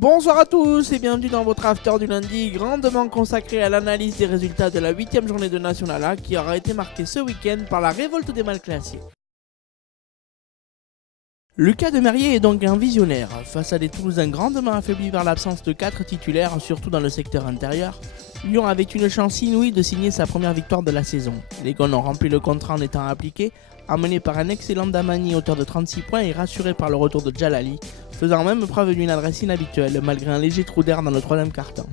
Bonsoir à tous et bienvenue dans votre after du lundi, grandement consacré à l'analyse des résultats de la 8ème journée de National A qui aura été marquée ce week-end par la révolte des mal classés. Lucas Demerier est donc un visionnaire. Face à des Toulousains grandement affaiblis par l'absence de 4 titulaires, surtout dans le secteur intérieur, Lyon avait une chance inouïe de signer sa première victoire de la saison. Les Gones ont rempli le contrat en étant appliqués, amenés par un excellent Damani auteur de 36 points et rassurés par le retour de Djalali, faisant même preuve d'une adresse inhabituelle malgré un léger trou d'air dans le troisième quart-temps.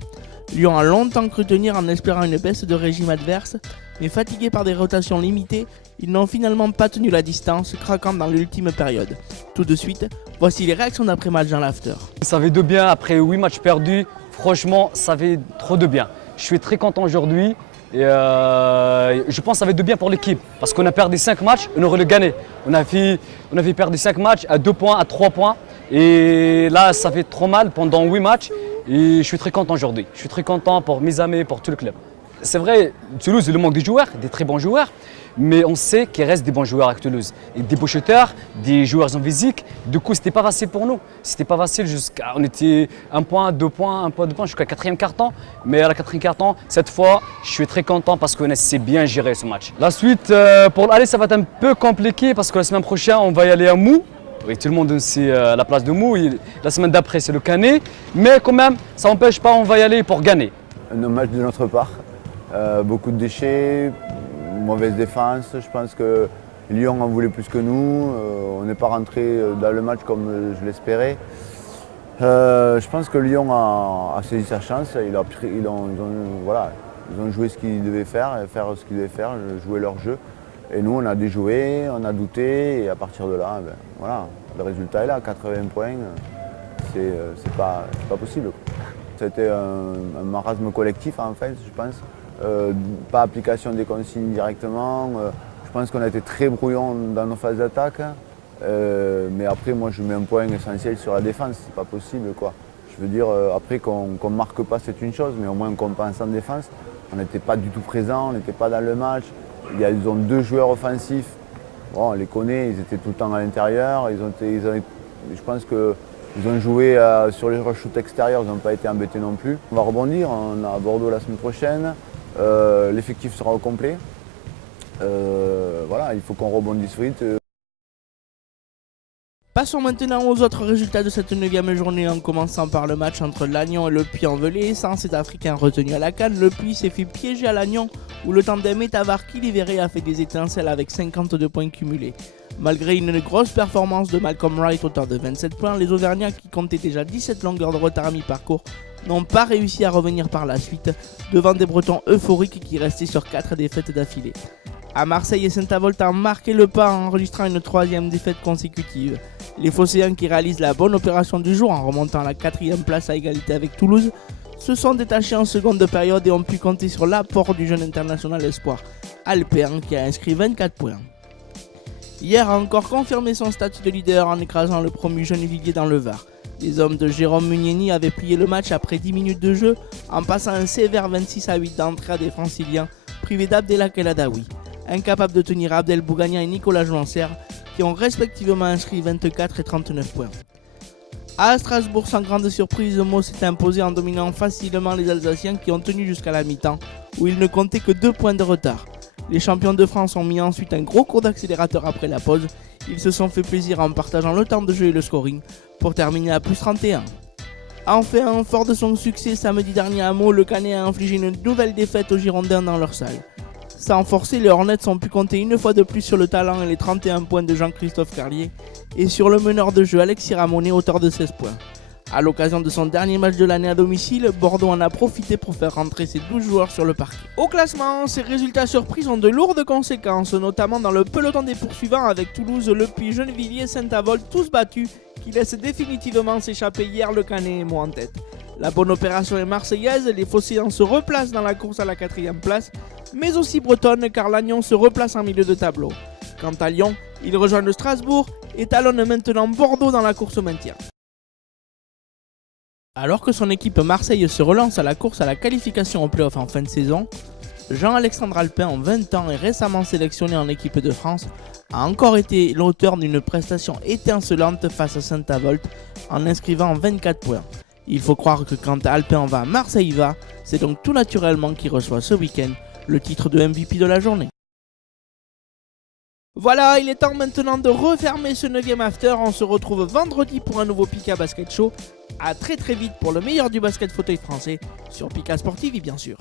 Lyon a longtemps cru tenir en espérant une baisse de régime adverse, mais fatigués par des rotations limitées, ils n'ont finalement pas tenu la distance, craquant dans l'ultime période. Tout de suite, voici les réactions d'après-match dans l'after. Ça fait de bien après 8 matchs perdus, franchement ça fait trop de bien. Je suis très content aujourd'hui et je pense que ça fait de bien pour l'équipe parce qu'on a perdu 5 matchs, on aurait le gagné. On a fait perdu 5 matchs à 2 points, à 3 points et là ça fait trop mal pendant 8 matchs et je suis très content aujourd'hui. Je suis très content pour mes amis, pour tout le club. C'est vrai, Toulouse, il manque des joueurs, des très bons joueurs, mais on sait qu'il reste des bons joueurs à Toulouse. Et des beaux shooters, des joueurs en physique. Du coup, c'était pas facile pour nous. C'était pas facile on était 1 point, 2 points, 1 point, 2 points jusqu'à 4e quart-temps. Mais à la 4e quart-temps, cette fois, je suis très content parce qu'on s'est bien géré ce match. La suite, pour l'aller, ça va être un peu compliqué parce que la semaine prochaine, on va y aller à Mou. Oui, tout le monde sait la place de Mou. La semaine d'après, c'est le Canet. Mais quand même, ça n'empêche pas, on va y aller pour gagner. Un match de notre part. Beaucoup de déchets, mauvaise défense. Je pense que Lyon en voulait plus que nous. On n'est pas rentré dans le match comme je l'espérais. Je pense que Lyon a saisi sa chance. Ils ont joué ce qu'ils devaient faire ce qu'ils devaient faire, jouer leur jeu. Et nous, on a déjoué, on a douté. Et à partir de là, le résultat est là, 80 points. C'est pas possible. C'était un marasme collectif en fait, je pense. Pas application des consignes directement. Je pense qu'on a été très brouillon dans nos phases d'attaque. Mais après, moi, je mets un point essentiel sur la défense. C'est pas possible, quoi. Je veux dire, après qu'on ne marque pas, c'est une chose, mais au moins on compense en défense. On n'était pas du tout présents, on n'était pas dans le match. Ils ont 2 joueurs offensifs. Bon, on les connaît, ils étaient tout le temps à l'intérieur. Je pense qu'ils ont joué sur les shoots extérieurs, ils n'ont pas été embêtés non plus. On va rebondir, on a Bordeaux la semaine prochaine. L'effectif sera au complet. Il faut qu'on rebondisse vite. Passons maintenant aux autres résultats de cette 9ème journée en commençant par le match entre Lannion et le Puy-en-Velay. Sans cet Africain retenu à la canne, le Puy s'est fait piéger à Lannion où le tandem Etavar-Kiliveré a fait des étincelles avec 52 points cumulés. Malgré une grosse performance de Malcolm Wright, auteur de 27 points, les Auvergnats qui comptaient déjà 17 longueurs de retard à mi-parcours n'ont pas réussi à revenir par la suite devant des Bretons euphoriques qui restaient sur 4 défaites d'affilée. À Marseille et Saint-Avold ont marqué le pas en enregistrant une 3e défaite consécutive. Les Phocéens qui réalisent la bonne opération du jour en remontant à la 4e place à égalité avec Toulouse se sont détachés en seconde période et ont pu compter sur l'apport du jeune international espoir Alpéen qui a inscrit 24 points. Hier a encore confirmé son statut de leader en écrasant le promu Gennevilliers dans le Var. Les hommes de Jérôme Munieni avaient plié le match après 10 minutes de jeu en passant un sévère 26-8 d'entrée à des Franciliens privés d'Abdelak El Adaoui, incapables de tenir Abdel Bougania et Nicolas Jouancer qui ont respectivement inscrit 24 et 39 points. À Strasbourg, sans grande surprise, Meaux s'est imposé en dominant facilement les Alsaciens qui ont tenu jusqu'à la mi-temps où ils ne comptaient que 2 points de retard. Les champions de France ont mis ensuite un gros coup d'accélérateur après la pause. Ils se sont fait plaisir en partageant le temps de jeu et le scoring pour terminer à plus 31. Enfin, fort de son succès samedi dernier à Meaux, le Canet a infligé une nouvelle défaite aux Girondins dans leur salle. Sans forcer, les Hornets ont pu compter une fois de plus sur le talent et les 31 points de Jean-Christophe Carlier et sur le meneur de jeu Alexis Ramonet, auteur de 16 points. A l'occasion de son dernier match de l'année à domicile, Bordeaux en a profité pour faire rentrer ses 12 joueurs sur le parquet. Au classement, ces résultats surprises ont de lourdes conséquences, notamment dans le peloton des poursuivants avec Toulouse, Le Puy, Gennevilliers, Saint-Avold, tous battus, qui laissent définitivement s'échapper hier le Canet et Meaux en tête. La bonne opération est marseillaise, les Phocéens se replacent dans la course à la 4e place, mais aussi bretonne car Lannion se replace en milieu de tableau. Quant à Lyon, il rejoint le Strasbourg et talonne maintenant Bordeaux dans la course au maintien. Alors que son équipe Marseille se relance à la course à la qualification au play-off en fin de saison, Jean-Alexandre Alpin, en 20 ans et récemment sélectionné en équipe de France, a encore été l'auteur d'une prestation étincelante face à Saint-Avold en inscrivant 24 points. Il faut croire que quand Alpin va, Marseille va, c'est donc tout naturellement qu'il reçoit ce week-end le titre de MVP de la journée. Voilà, il est temps maintenant de refermer ce 9e after. On se retrouve vendredi pour un nouveau Pika Basket Show. A très vite pour le meilleur du basket fauteuil français sur Pika Sport TV bien sûr.